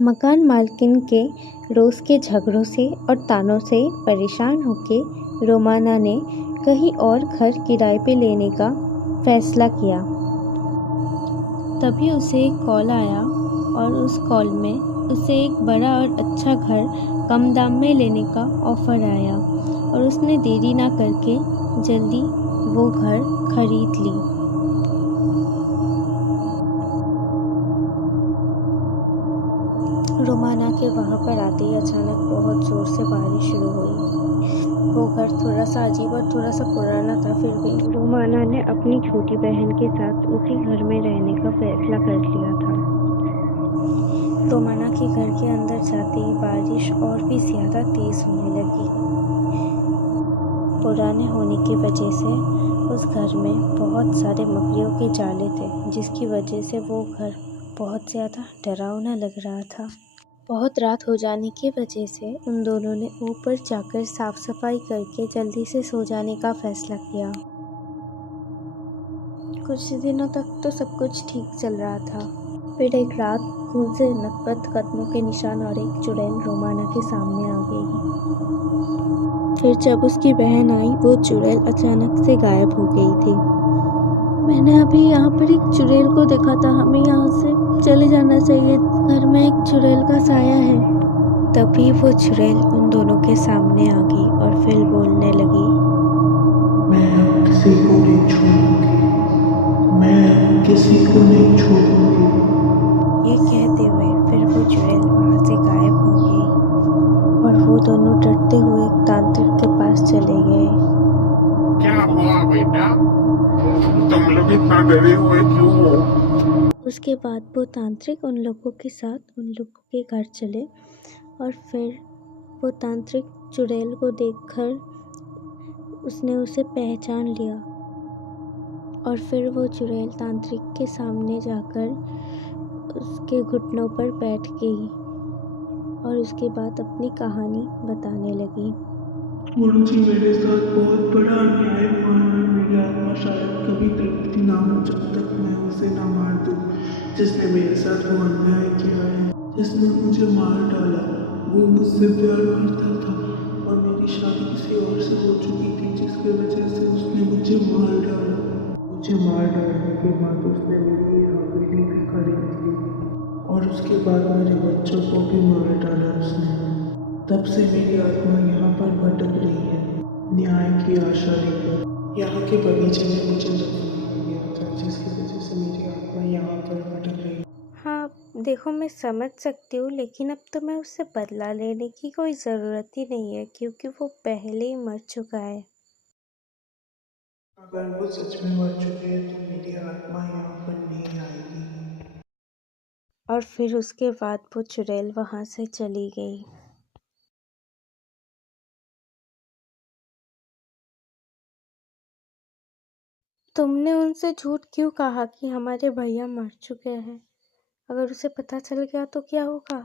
मकान मालकिन के रोज़ के झगड़ों से और तानों से परेशान होके रोमाना ने कहीं और घर किराए पे लेने का फैसला किया। तभी उसे एक कॉल आया और उस कॉल में उसे एक बड़ा और अच्छा घर कम दाम में लेने का ऑफ़र आया और उसने देरी ना करके जल्दी वो घर खरीद ली। रोमाना के वहाँ पर आते ही अचानक बहुत ज़ोर से बारिश शुरू हुई। वो घर थोड़ा सा अजीब और थोड़ा सा पुराना था, फिर भी रोमाना ने अपनी छोटी बहन के साथ उसी घर में रहने का फैसला कर लिया था। रोमाना के घर के अंदर जाते ही बारिश और भी ज़्यादा तेज़ होने लगी। पुराने होने की वजह से उस घर में बहुत सारे मकड़ियों के जाले थे, जिसकी वजह से वो घर बहुत ज़्यादा डरावना लग रहा था। बहुत रात हो जाने की वजह से उन दोनों ने ऊपर जाकर साफ सफाई करके जल्दी से सो जाने का फैसला किया। कुछ दिनों तक तो सब कुछ ठीक चल रहा था। फिर एक रात खून से लथपथ कदमों के निशान और एक चुड़ैल रोमाना के सामने आ गई। फिर जब उसकी बहन आई, वो चुड़ैल अचानक से गायब हो गई थी। मैंने अभी यहाँ पर एक चुड़ैल को देखा था, हमें यहाँ से चले जाना चाहिए, घर में एक चुड़ैल का साया है। तभी वो चुड़ैल उन दोनों के सामने आ गई और फिर बोलने लगी, मैं अब किसी को नहीं छोड़ूंगी, मैं अब किसी को नहीं छोड़ूंगी। ये कहते हुए फिर वो चुड़ैल वहाँ से गायब हो गई और वो दोनों डरते हुए एक तांत्रिक के पास चले गए। क्या हुआ बेटा? तुम लोग इतना डरे हुए क्यों हो? उसके बाद वो तांत्रिक उन लोगों के साथ उन लोगों के घर चले और फिर वो तांत्रिक चुड़ैल को देखकर उसने उसे पहचान लिया और फिर वो चुड़ैल तांत्रिक के सामने जाकर उसके घुटनों पर बैठ गई और उसके बाद अपनी कहानी बताने लगी। गुरुजी, मेरे साथ बहुत बड़ा अन्याय हुआ है। मेरी आत्मा शायद कभी तृप्ति ना हो जब तक मैं उसे ना मार दूं, जिसने मेरे साथ वो अन्याय किया है, जिसने मुझे मार डाला। वो मुझसे प्यार करता था और मेरी शादी किसी और से हो चुकी थी, जिसकी वजह से उसने मुझे मार डाला। मुझे मार डालने के बाद उसने मेरी हवेली भी खरीद ली और उसके बाद मेरे बच्चों को भी मार डाला उसने। तब से मेरी आत्मा यहाँ पर भटक रही है, न्याय की आशा लेकर। यहाँ के बगीचे में मुझे दफनाया गया था, जिसकी वजह से मेरी आत्मा यहाँ पर भटक रही है। हाँ, देखो मैं समझ सकती हूँ, लेकिन अब तो मैं उससे बदला लेने की कोई ज़रूरत ही नहीं है क्योंकि वो पहले ही मर चुका है। अगर वो सच में मर चुके हैं तो मेरी आत्मा यहाँ पर नहीं आएगी। और फिर उसके बाद वो चुड़ैल वहाँ से चली गई। तुमने उनसे झूठ क्यों कहा कि हमारे भैया मर चुके हैं? अगर उसे पता चल गया तो क्या होगा?